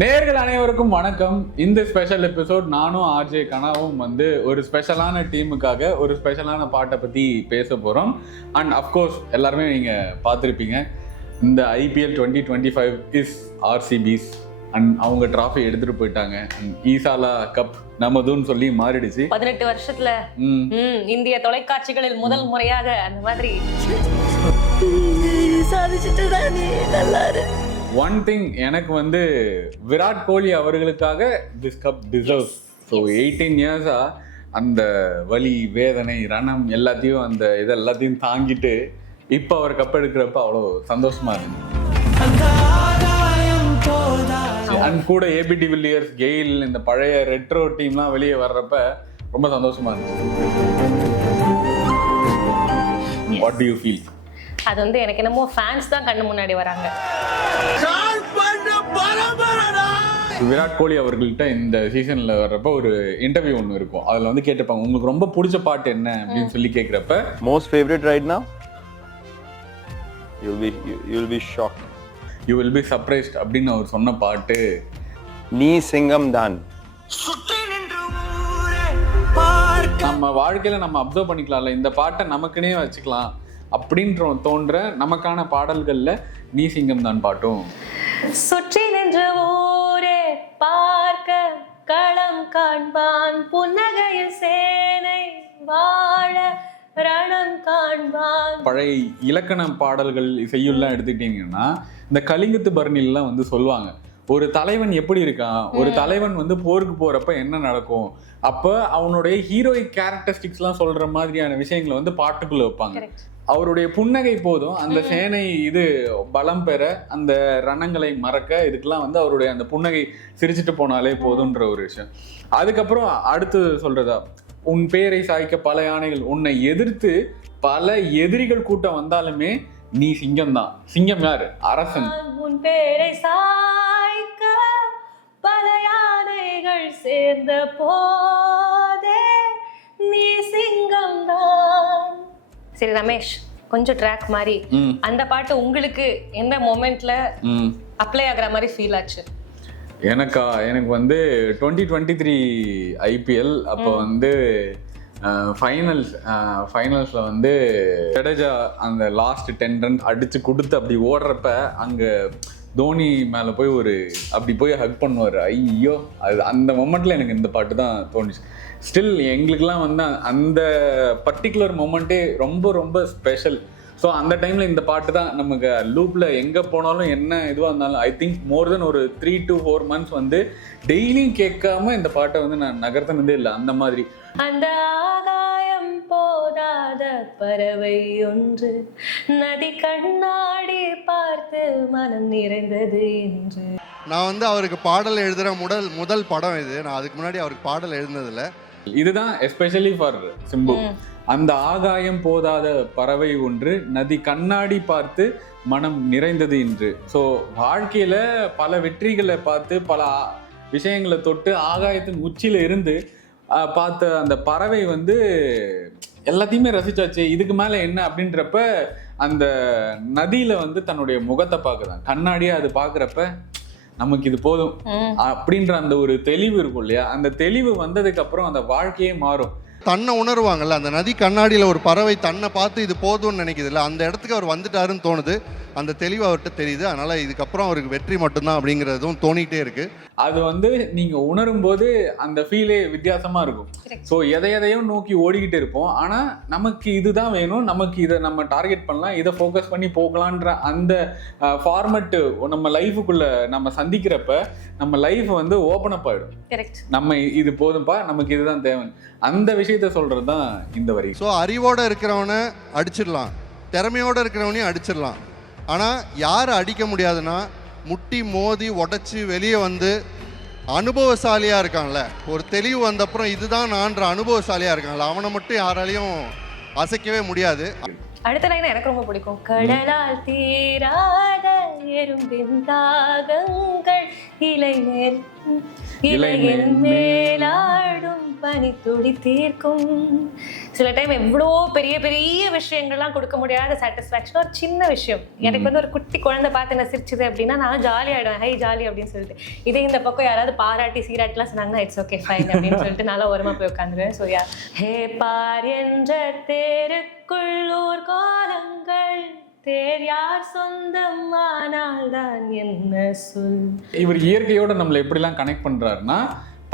நேயர்கள் அனைவருக்கும் வணக்கம். இந்த ஸ்பெஷல் எபிசோட் நானும் ஆர்ஜே கனாவும் வந்து ஒரு ஸ்பெஷலான டீமுக்காக ஒரு ஸ்பெஷலான பாட்டை பற்றி பேச போகிறோம். அண்ட் அஃப்கோர்ஸ் எல்லாருமே நீங்கள் பார்த்துருப்பீங்க, இந்த ஐபிஎல் 2025 இஸ் ஆர்சிபிஸ் அண்ட் அவங்க டிராஃபி எடுத்துகிட்டு போயிட்டாங்க. ஈசாலா கப் நமதுன்னு சொல்லி மாறிடுச்சு. 18 வருஷத்துல இந்திய தொலைக்காட்சிகளில் முதல் முறையாக அந்த மாதிரி சாதிச்சுட்டுடா நீ நல்லா இரு. ஒன் திங், எனக்கு வந்து விராட் கோலி அவர்களுக்காக திஸ் கப் டிசர்வ்ஸ். ஸோ 18 இயர்ஸா அந்த வலி, வேதனை, ரணம் எல்லாத்தையும் அந்த இதெல்லாத்தையும் தாங்கிட்டு இப்போ அவர் கப் எடுக்கிறப்ப அவ்வளோ சந்தோஷமா இருக்கு. அண்ட் கூட ஏபி டிவில்லியர்ஸ், கெயில், இந்த பழைய ரெட்ரோ டீம்லாம் வெளியே வர்றப்ப ரொம்ப சந்தோஷமா இருந்துச்சு. What to you feel? அது வந்து எனக்கு என்னமோ ஃபேன்ஸ் தான் கண்ணு முன்னாடி வராங்க. விராட் கோலி அவர்கள்ட்ட இந்த சீசன்ல வர்றப்ப ஒரு இன்டர்வியூ ஒன்று இருக்கும். அதுல வந்து கேட்டிருப்பாங்க, உங்களுக்கு ரொம்ப பிடிச்ச பாட்டு என்ன அப்படின்னு சொல்லி கேட்கிறப்ப most favorite right now, you'll be shocked, you will be surprised அப்படின்னு அவர் சொன்ன பாட்டு நீ சிங்கம் தான். நம்ம வாழ்க்கையில நம்ம அப்சர்வ் பண்ணிக்கலாம்ல, இந்த பாட்டை நமக்குனே வச்சுக்கலாம் அப்படின்ற தோன்ற நமக்கான பாடல்கள்ல நீ சிங்கம் தான் பாட்டும். சுற்றி நின்ற ஊரே பார்க்க களம் காண்பான், புன்னகையில் சேனை வாழ ரணம் காண்பான். பழைய இலக்கண பாடல்கள் செய்யுள்ளாம் எடுத்துக்கிட்டீங்கன்னா இந்த கலிங்கத்து பரணிலாம் வந்து சொல்லுவாங்க, ஒரு தலைவன் எப்படி இருக்கான், ஒரு தலைவன் வந்து போருக்கு போறப்ப என்ன நடக்கும், அப்ப அவனுடைய ஹீரோயிக் கேரக்டரிஸ்டிக்ஸ்லாம் சொல்ற மாதிரியான விஷயங்களை வந்து பாட்டுக்குள்ள வைப்பாங்க. அவருடைய புன்னகை போதும் அந்த சேனை இது பலம் பெற, அந்த ரணங்களை மறக்க, இதுக்கெல்லாம் வந்து அவருடைய அந்த புன்னகை சிரிச்சிட்டு போனாலே போதுன்ற ஒரு விஷயம். அதுக்கப்புறம் அடுத்து சொல்றதா, உன் பேரை சாய்க்க பல யானைகள், உன்னை எதிர்த்து பல எதிரிகள் கூட்டம் வந்தாலுமே நீ சிங்கம் தான். சிங்கம் யாரு? அரசன். உன் பேரை சாய்க்க பல யானைகள் சேர்ந்த போதே நீ சிங்கம் தான். சரி ரமேஷ், கொஞ்சம் ட்ராக் மாதிரி அந்த பாட்டு உங்களுக்கு எந்த மொமெண்ட்ல அப்ளை ஆகுற மாதிரி ஃபீல் ஆச்சு? எனக்கு வந்து 2023 ஐபிஎல் அப்போ வந்து ஃபைனல்ஸ்ல வந்து ஜடேஜா அந்த லாஸ்ட் 10 ரன் அடிச்சு கொடுத்து அப்படி ஓடுறப்ப அங்க தோனி மேல போய் அப்படி போய் ஹக் பண்ணுவார். ஐயோ, அது அந்த மொமெண்ட்ல எனக்கு இந்த பாட்டு தான் தோணுச்சு. ஸ்டில் எங்களுக்கெல்லாம் வந்து அந்த பர்டிகுலர் மொமெண்ட்டே ரொம்ப ரொம்ப ஸ்பெஷல். ஸோ அந்த டைமில் இந்த பாட்டு தான் நமக்கு லூப்பில் எங்கே போனாலும் என்ன இதுவாக இருந்தாலும் ஐ திங்க் மோர் தென் ஒரு 3 to 4 months வந்து டெய்லியும் கேட்காம இந்த பாட்டை வந்து நான் நகர்த்தினதே இல்லை. அந்த மாதிரி அந்த ஆகாயம் போதாத பறவை ஒன்று நதி கண்ணாடி பார்த்து மனம் நிறைந்தது என்று. நான் வந்து அவருக்கு பாடல் எழுதுகிற முதல் படம் இது. நான் அதுக்கு முன்னாடி அவருக்கு பாடல் எழுதுனதில்லை. இதுதான் எஸ்பெஷலி ஃபார் சிம்பு. அந்த ஆகாயம் போதாத பறவை ஒன்று நதி கண்ணாடி பார்த்து மனம் நிறைந்தது என்று. ஸோ வாழ்க்கையில பல வெற்றிகளை பார்த்து பல விஷயங்களை தொட்டு ஆகாயத்தின் உச்சியில இருந்து பார்த்த அந்த பறவை வந்து எல்லாத்தையுமே ரசிச்சாச்சு. இதுக்கு மேல என்ன அப்படின்றப்ப அந்த நதியில வந்து தன்னுடைய முகத்தை பார்க்குதான், கண்ணாடியா அது பார்க்குறப்ப நமக்கு இது போதும் அப்படின்ற அந்த ஒரு தெளிவு இருக்கும் இல்லையா, அந்த தெளிவு வந்ததுக்கு அப்புறம் அந்த வாழ்க்கையே மாறும். தன்னை உணர்வாங்கல்ல, அந்த நதி கண்ணாடியில் ஒரு பறவை தன்னை பார்த்து இது போதும்னு நினைக்குது இல்லை, அந்த இடத்துக்கு அவர் வந்துட்டாருன்னு தோணுது. அந்த தெளிவு அவர்கிட்ட தெரியுது. அதனால இதுக்கப்புறம் அவருக்கு வெற்றி மட்டும்தான் அப்படிங்கிறதும் தோணிகிட்டே இருக்கு. அது வந்து நீங்க உணரும் போது அந்த ஃபீலே வித்தியாசமா இருக்கும். ஸோ எதையும் நோக்கி ஓடிக்கிட்டு இருப்போம், ஆனா நமக்கு இதுதான் வேணும், நமக்கு இதை நம்ம டார்கெட் பண்ணலாம், இதை ஃபோக்கஸ் பண்ணி போகலான்ற அந்த ஃபார்மட் நம்ம லைஃபுக்குள்ள நம்ம சந்திக்கிறப்ப நம்ம லைஃப் வந்து ஓப்பன் அப் ஆயிடும். நம்ம இது போதும்பா, நமக்கு இதுதான் தேவை, அந்த விஷயத்த சொல்றது தான் இந்த வரி. ஸோ அறிவோட இருக்கிறவனை அடிச்சிடலாம், திறமையோட இருக்கிறவனையும் அடிச்சிடலாம். ஆனால் யாரை அடிக்க முடியாதுன்னா முட்டி மோதி உடச்சி வெளியே வந்து அனுபவசாலியாக இருக்கான்ல, ஒரு தெளிவு வந்தப்புறம் இதுதான் நான்ற அனுபவசாலியாக இருக்கான்ல, அவனை மட்டும் யாராலையும் அசைக்கவே முடியாது. அடுத்த லைன் எனக்கு ரொம்ப பிடிக்கும். கடலால் தீராத எறும்பின் தாகங்கள் இலையின் மேலாடும் பனி துளி தீர்க்கும். சில டைம் எவ்வளோ பெரிய பெரிய விஷயங்கள்லாம் கொடுக்க முடியாத சாட்டிஸ்ஃபேக்ஷன் ஒரு சின்ன விஷயம். எனக்கு வந்து ஒரு குட்டி குழந்தை பார்த்து என்ன சிரிச்சுது அப்படின்னா நான் ஜாலி ஆகிடுவேன், ஹை ஜாலி அப்படின்னு சொல்லிட்டு. இதே இந்த பக்கம் யாராவது பாராட்டி சீராட்டிலாம் சொன்னாங்கன்னா இட்ஸ் ஓகே ஃபைன் அப்படின்னு சொல்லிட்டு நல்லா ஓரமாக போய் உட்காந்துருவேன். ஸோ யா ஹே பார் என்ற தேருக்குள்ளூர் கோலங்கள் தேர் யார் சொந்தம் ஆனால் தான் என்ன சொல். இவர் இயற்கையோட நம்மளை எப்படிலாம் கனெக்ட் பண்றாருன்னா,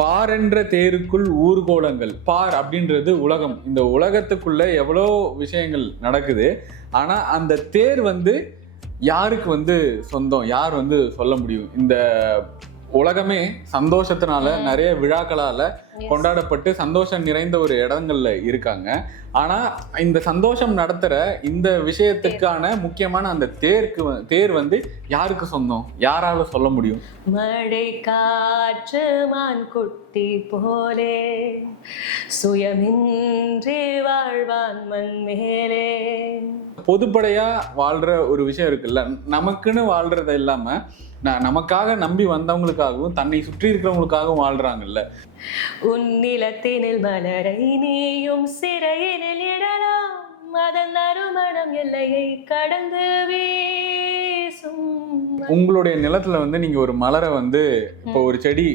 பார் என்ற தேருக்குள் ஊர்கோலங்கள். பார் அப்படின்றது உலகம். இந்த உலகத்துக்குள்ள எவ்வளோ விஷயங்கள் நடக்குது. ஆனா அந்த தேர் வந்து யாருக்கு வந்து சொந்தம், யார் வந்து சொல்ல முடியும்? இந்த உலகமே சந்தோஷத்தினால நிறைய விழாக்களால கொண்டாடப்பட்டு சந்தோஷம் நிறைந்த ஒரு இடங்கள்ல இருக்காங்க. ஆனா இந்த சந்தோஷம் நடத்துற இந்த விஷயத்துக்கான முக்கியமான அந்த தேர் வந்து யாருக்கு சொந்தம், யாரால சொல்ல முடியும்? மழை காற்று மான் குட்டி போலே சுயமின்றி வாழ்வான் மண் மேலே. பொதுப்படையா வாழ்ற ஒரு விஷயம் இருக்குல்ல, நமக்குன்னு வாழ்றது இல்லாம நமக்காக நம்பி வந்தவங்களுக்காகவும் தன்னை சுற்றி இருக்கிறவங்களுக்காகவும் வாழ்றாங்கல்ல. உன்னிலத்தினில் மலரை நீயும் சிறையினில் இடலாம், அதன் நறுமணம் எல்லையை கடந்து வீசும். உங்களுடைய நிலத்துல வந்து நீங்க ஒரு மலரை வந்து இப்போ ஒரு செடி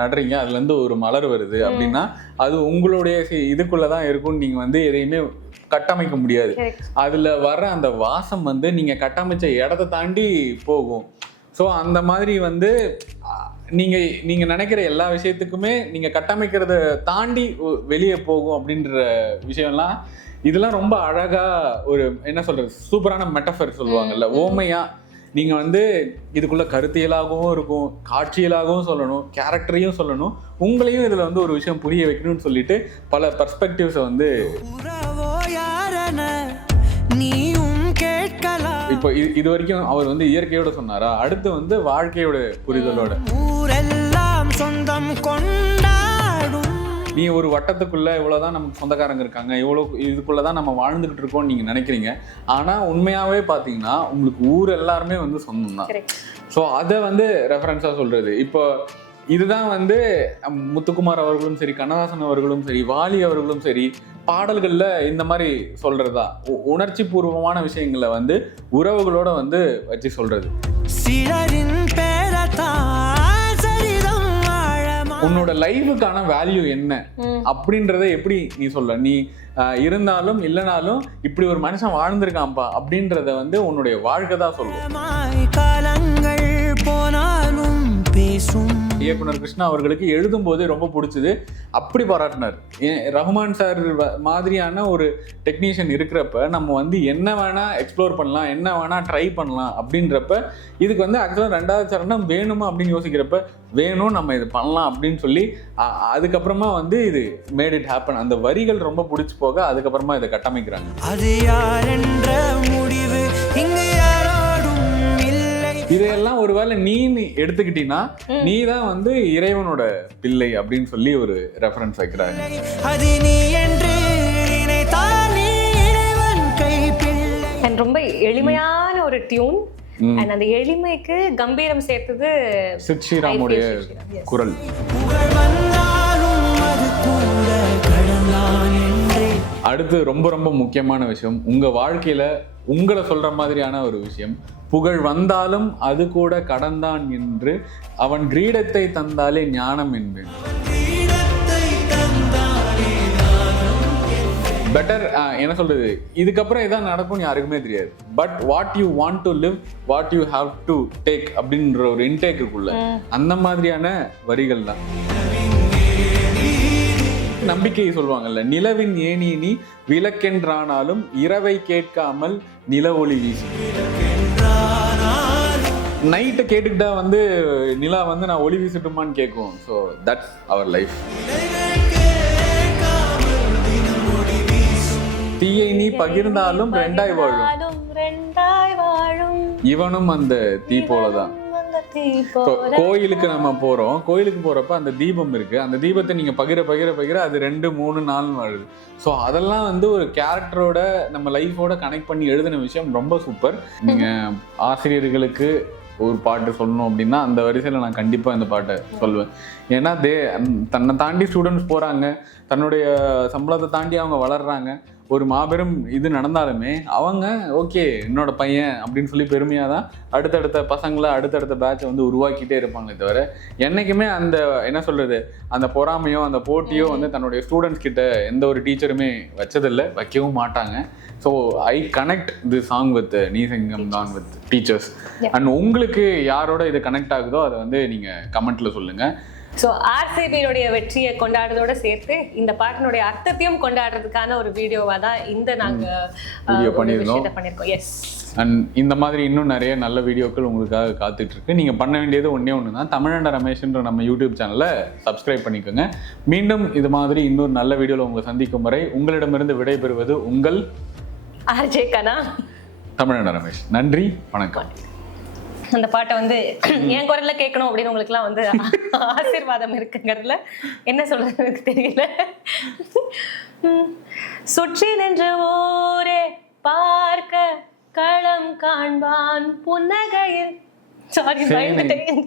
நடுறீங்க, அதுல இருந்து ஒரு மலர் வருது அப்படின்னா அது உங்களுடைய இதுக்குள்ளதான் இருக்கும்னு நீங்க வந்து எதையுமே கட்டமைக்க முடியாது. அதுல வர்ற அந்த வாசம் வந்து நீங்க கட்டமைச்ச இடத்தை தாண்டி போகும். ஸோ அந்த மாதிரி வந்து நீங்க நினைக்கிற எல்லா விஷயத்துக்குமே நீங்க கட்டமைக்கிறத தாண்டி வெளியே போகும் அப்படின்ற விஷயம்லாம் இதெல்லாம் ரொம்ப அழகா ஒரு என்ன சொல்றது சூப்பரான மெட்டஃபர் சொல்லுவாங்கல்ல, ஓமையா நீங்க வந்து இதுக்குள்ள கருத்தியலாகவும் இருக்கும், காட்சியலாகவும் சொல்லணும், கேரக்டரையும் சொல்லணும், உங்களையும் இதுல வந்து ஒரு விஷயம் புரிய வைக்கணும்னு சொல்லிட்டு பல பெர்ஸ்பெக்டிவ்ஸை வந்து இப்போ இது வரைக்கும் அவர் வந்து இயற்கையோட சொன்னாரா, அடுத்து வந்து வாழ்க்கையோட புரிதலோட. நீ ஒரு வட்டத்துக்குள்ள இவ்வளவுதான் நமக்கு சொந்தக்காரங்க இருக்காங்க, இவ்வளவு இதுக்குள்ளதான் நம்ம வாழ்ந்துகிட்டு இருக்கோம்னு நீங்க நினைக்கிறீங்க. ஆனா உண்மையாவே பாத்தீங்கன்னா உங்களுக்கு ஊர் எல்லாருமே வந்து சொந்தம் தான். ஸோ அதை வந்து ரெஃபரன்ஸா சொல்றது. இப்போ இதுதான் வந்து முத்துக்குமார் அவர்களும் சரி, கண்ணதாசன் அவர்களும் சரி, வாலி அவர்களும் சரி பாடல்கள்ல இந்த மாதிரி சொல்றதா உணர்ச்சி பூர்வமான விஷயங்களை வந்து உறவுகளோட வந்து வச்சு சொல்றது. உன்னோட லைஃபுக்கான வேல்யூ என்ன அப்படின்றத எப்படி நீ சொல்ல, நீ இருந்தாலும் இல்லைனாலும் இப்படி ஒரு மனுஷன் வாழ்ந்திருக்கான்பா அப்படின்றத வந்து உன்னுடைய வாழ்க்கை தான் சொல்லும். இயக்குனர் கிருஷ்ணா அவர்களுக்கு எழுதும் போது ரொம்ப பிடிச்சது, அப்படி பாராட்டினார். ரஹ்மான் சார் மாதிரியான ஒரு டெக்னீஷியன் இருக்கிறப்ப நம்ம வந்து என்ன வேணா எக்ஸ்ப்ளோர் பண்ணலாம், என்ன வேணா ட்ரை பண்ணலாம் அப்படின்றப்ப இதுக்கு வந்து ஆக்சுவலாக 2வது சரணம் வேணுமா அப்படின்னு யோசிக்கிறப்ப வேணும், நம்ம இது பண்ணலாம் அப்படின்னு சொல்லி அதுக்கப்புறமா வந்து இது மேட் இட் ஹேப்பன். அந்த வரிகள் ரொம்ப பிடிச்சி போக அதுக்கப்புறமா இதை கட்டமைக்கிறாங்க. அது யார் என்ற முடிவு இங்கு இதையெல்லாம் ஒருவேளை நீ எடுத்துக்கிட்டீங்கன்னா நீ தான் வந்து இறைவனோட பிள்ளை அப்படின்னு சொல்லி ஒரு ரெஃபரன்ஸ் வைக்கிறாங்க. ரொம்ப எளிமையான ஒரு டியூன், அண்ட் அந்த எளிமைக்கு கம்பீரம் சேர்த்தது சித் ஸ்ரீராமுடைய குரல். அடுத்து ரொம்ப ரொம்ப முக்கியமான விஷயம், உங்க வாழ்க்கையில உங்களை சொல்ற மாதிரியான ஒரு விஷயம், புகழ் வந்தாலும் அது கூட கடந்தான் என்று அவன் கிரீடத்தை தந்தாலே ஞானம் என்பேன். பெட்டர் என்ன சொல்றது, இதுக்கப்புறம் இதான் நடக்கும்னு யாருக்குமே தெரியாது. But what you want to live, what you have to take அப்படின்ற ஒரு இன்டேக் இருக்குள்ள அந்த மாதிரியான வரிகள் தான். நம்பிக்கையை சொல்லுவாங்கல்ல, நிலவின் ஏணி நீ விளக்கென்றானாலும் இரவை கேட்காமல் நில ஒளி வீசி. நைட்டை கேட்டுக்கிட்டா வந்து நிலா வந்து நான் ஒளி வீசட்டுமான்னு கேட்கும். So that's our life. தீயை நீ பகிர்ந்தாலும் ரெண்டாய் வாழும், இவனும் அந்த தீ போலதான். இப்போ கோயிலுக்கு நம்ம போறோம், கோயிலுக்கு போறப்ப அந்த தீபம் இருக்கு, அந்த தீபத்தை நீங்க பகிர பகிர பகிர அது 2, 3 நாள் வருது. ஸோ அதெல்லாம் வந்து ஒரு கேரக்டரோட நம்ம லைஃபோட கனெக்ட் பண்ணி எழுதின விஷயம் ரொம்ப சூப்பர். நீங்க ஆசிரியர்களுக்கு ஒரு பாட்டு சொல்லணும் அப்படின்னா அந்த வரிசையில் நான் கண்டிப்பாக இந்த பாட்டை சொல்லுவேன். ஏன்னா தன்னை தாண்டி ஸ்டூடெண்ட்ஸ் போகிறாங்க, தன்னுடைய சம்பளத்தை தாண்டி அவங்க வளர்றாங்க. ஒரு மாபெரும் இது நடந்தாலுமே அவங்க ஓகே என்னோட பையன் அப்படின்னு சொல்லி பெருமையாக தான் அடுத்தடுத்த பசங்களை அடுத்தடுத்த பேட்சை வந்து உருவாக்கிட்டே இருப்பாங்களே தவிர என்றைக்குமே அந்த என்ன சொல்கிறது அந்த பொறாமையோ அந்த போட்டியோ வந்து தன்னுடைய ஸ்டூடெண்ட்ஸ் கிட்ட எந்த ஒரு டீச்சருமே வச்சதில்லை, வைக்கவும் மாட்டாங்க. So I connect the song with நீ சிங்கம் தான் வித் டீச்சர்ஸ். அண்ட் உங்களுக்கு யாரோட இது கனெக்ட் ஆகுதோ அதை வந்து நீங்கள் கமெண்ட்டில் சொல்லுங்கள். ஸோ ஆர்சிபியோடைய வெற்றியை கொண்டாடுறதோட சேர்த்து இந்த பாட்டினுடைய அர்த்தத்தையும் கொண்டாடுறதுக்கான ஒரு வீடியோவாக தான் இந்த நாங்கள் பண்ணியிருக்கோம். எஸ். அண்ட் இந்த மாதிரி இன்னும் நிறைய நல்ல வீடியோக்கள் உங்களுக்காக காத்துட்டு இருக்கு. நீங்கள் பண்ண வேண்டியது ஒன்று தான், தமிழண்ட ரமேஷ்ன்ற நம்ம யூடியூப் சேனலை சப்ஸ்கிரைப் பண்ணிக்கோங்க. மீண்டும் இது மாதிரி இன்னொரு நல்ல வீடியோவில் உங்களை சந்திக்கும் வரை உங்களிடமிருந்து விடைபெறுவது உங்கள் ஆர்ஜே கனா, தமிழண்ட ரமேஷ். நன்றி, வணக்கம். அந்த பாட்டை வந்து என் குரல்ல கேட்கணும் அப்படின்னு உங்களுக்குலாம் வந்து ஆசீர்வாதம் இருக்குங்கிறதுல என்ன சொல்றது எனக்கு தெரியல. சுற்றி நின்ற ஊரே பார்க்க களம் காண்பான் புன்னகையில். சாரி, பயந்துட்டேன்.